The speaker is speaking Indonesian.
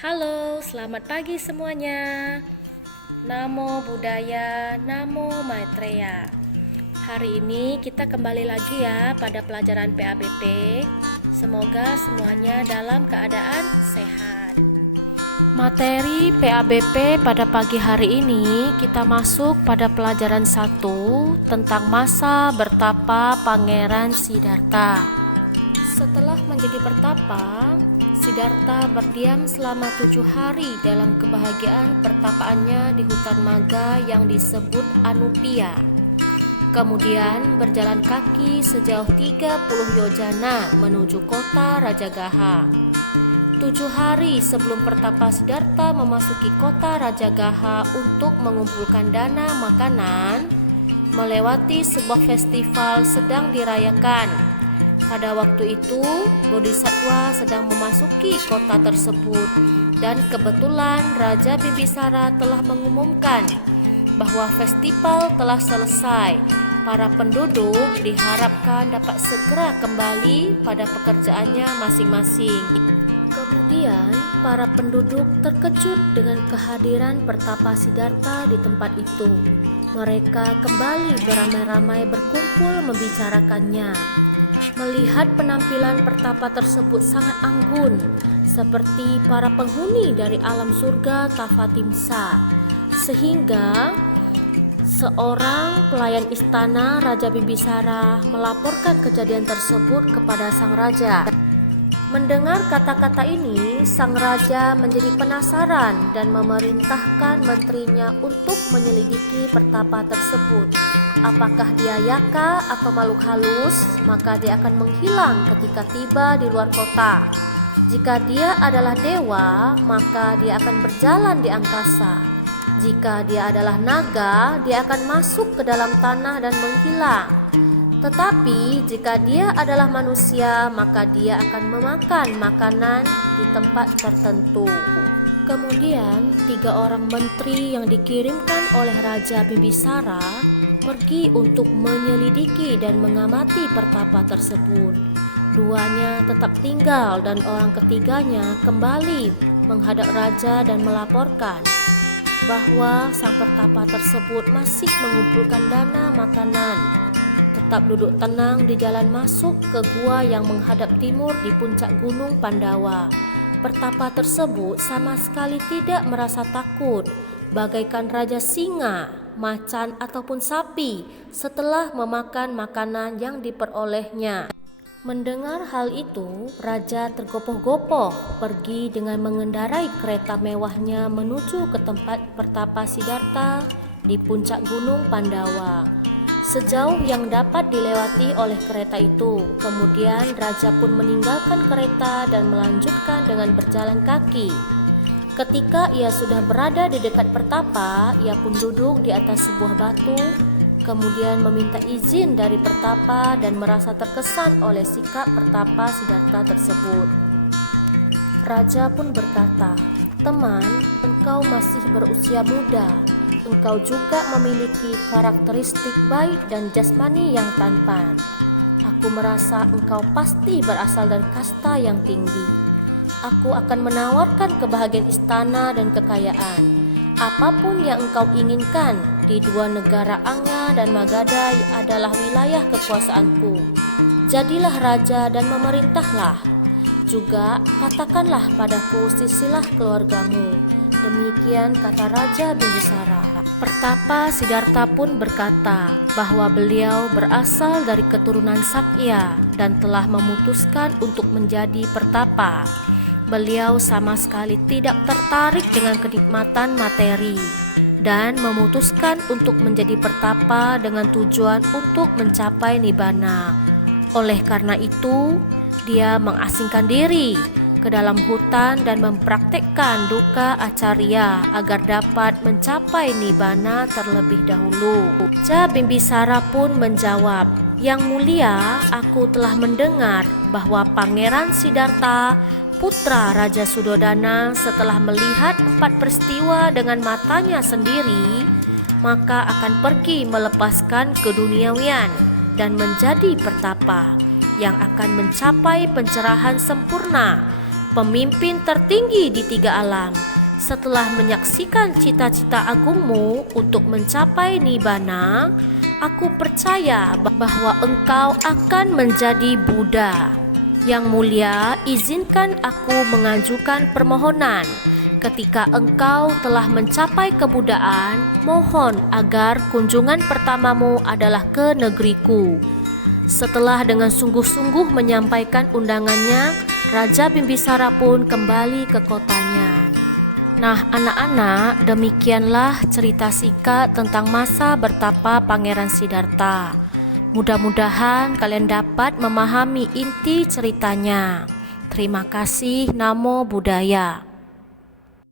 Halo, selamat pagi semuanya. Namo Buddhaya, Namo Maitreya. Hari ini kita kembali lagi ya pada pelajaran PABP. Semoga semuanya dalam keadaan sehat. Materi PABP pada pagi hari ini kita masuk pada pelajaran 1 tentang masa bertapa Pangeran Siddhartha. Setelah menjadi pertapa, Siddhartha berdiam selama 7 hari dalam kebahagiaan pertapaannya di hutan Magga yang disebut Anupiya. Kemudian berjalan kaki sejauh 30 yojana menuju kota Rajagaha. 7 hari sebelum pertapa Siddhartha memasuki kota Rajagaha untuk mengumpulkan dana makanan, melewati sebuah festival sedang dirayakan. Pada waktu itu, Bodhisattva sedang memasuki kota tersebut dan kebetulan Raja Bimbisara telah mengumumkan bahwa festival telah selesai. Para penduduk diharapkan dapat segera kembali pada pekerjaannya masing-masing. Kemudian, para penduduk terkejut dengan kehadiran pertapa Siddhartha di tempat itu. Mereka kembali beramai-ramai berkumpul membicarakannya. Melihat penampilan pertapa tersebut sangat anggun, seperti para penghuni dari alam surga Tavatimsa, sehingga seorang pelayan istana Raja Bimbisara melaporkan kejadian tersebut kepada sang raja. Mendengar kata-kata ini, sang raja menjadi penasaran dan memerintahkan menterinya untuk menyelidiki pertapa tersebut. Apakah dia yaka atau makhluk halus, maka dia akan menghilang ketika tiba di luar kota. Jika dia adalah dewa, maka dia akan berjalan di angkasa. Jika dia adalah naga, dia akan masuk ke dalam tanah dan menghilang. Tetapi jika dia adalah manusia, maka dia akan memakan makanan di tempat tertentu. Kemudian 3 orang menteri yang dikirimkan oleh Raja Bimbisara pergi untuk menyelidiki dan mengamati pertapa tersebut. 2-nya tetap tinggal dan orang ketiganya kembali menghadap raja dan melaporkan bahwa sang pertapa tersebut masih mengumpulkan dana makanan. Tetap duduk tenang di jalan masuk ke gua yang menghadap timur di puncak gunung Pandawa. Pertapa tersebut sama sekali tidak merasa takut, bagaikan raja singa, macan ataupun sapi setelah memakan makanan yang diperolehnya. Mendengar hal itu, raja tergopoh-gopoh pergi dengan mengendarai kereta mewahnya menuju ke tempat pertapa Siddhartha di puncak gunung Pandawa. Sejauh yang dapat dilewati oleh kereta itu, kemudian raja pun meninggalkan kereta dan melanjutkan dengan berjalan kaki. Ketika ia sudah berada di dekat pertapa, ia pun duduk di atas sebuah batu, kemudian meminta izin dari pertapa dan merasa terkesan oleh sikap pertapa Siddhartha tersebut. Raja pun berkata, "Teman, engkau masih berusia muda. Engkau juga memiliki karakteristik baik dan jasmani yang tampan. Aku merasa engkau pasti berasal dari kasta yang tinggi. Aku akan menawarkan kebahagiaan istana dan kekayaan. Apapun yang engkau inginkan di 2 negara Anga dan Magadha adalah wilayah kekuasaanku. Jadilah raja dan memerintahlah. Juga katakanlah padaku silsilah keluargamu." Demikian kata Raja Bimbisara. Pertapa Siddhartha pun berkata bahwa beliau berasal dari keturunan Sakya dan telah memutuskan untuk menjadi pertapa. Beliau sama sekali tidak tertarik dengan kenikmatan materi dan memutuskan untuk menjadi pertapa dengan tujuan untuk mencapai nibbana. Oleh karena itu, dia mengasingkan diri ke dalam hutan dan mempraktekkan duka acarya agar dapat mencapai nibbana terlebih dahulu. Raja Bimbisara pun menjawab, "Yang mulia, aku telah mendengar bahwa Pangeran Siddhartha, putra Raja Sudodana, setelah melihat 4 peristiwa dengan matanya sendiri, maka akan pergi melepaskan keduniawian dan menjadi pertapa yang akan mencapai pencerahan sempurna pemimpin tertinggi di tiga alam. Setelah menyaksikan cita-cita agungmu untuk mencapai Nibbana, aku percaya bahwa engkau akan menjadi Buddha. Yang mulia, izinkan aku mengajukan permohonan. Ketika engkau telah mencapai kebudaan, mohon agar kunjungan pertamamu adalah ke negeriku. Setelah dengan sungguh-sungguh menyampaikan undangannya, Raja Bimbisara pun kembali ke kotanya. Nah, anak-anak, demikianlah cerita singkat tentang masa bertapa Pangeran Siddhartha. Mudah-mudahan kalian dapat memahami inti ceritanya. Terima kasih. Namo Buddhaya.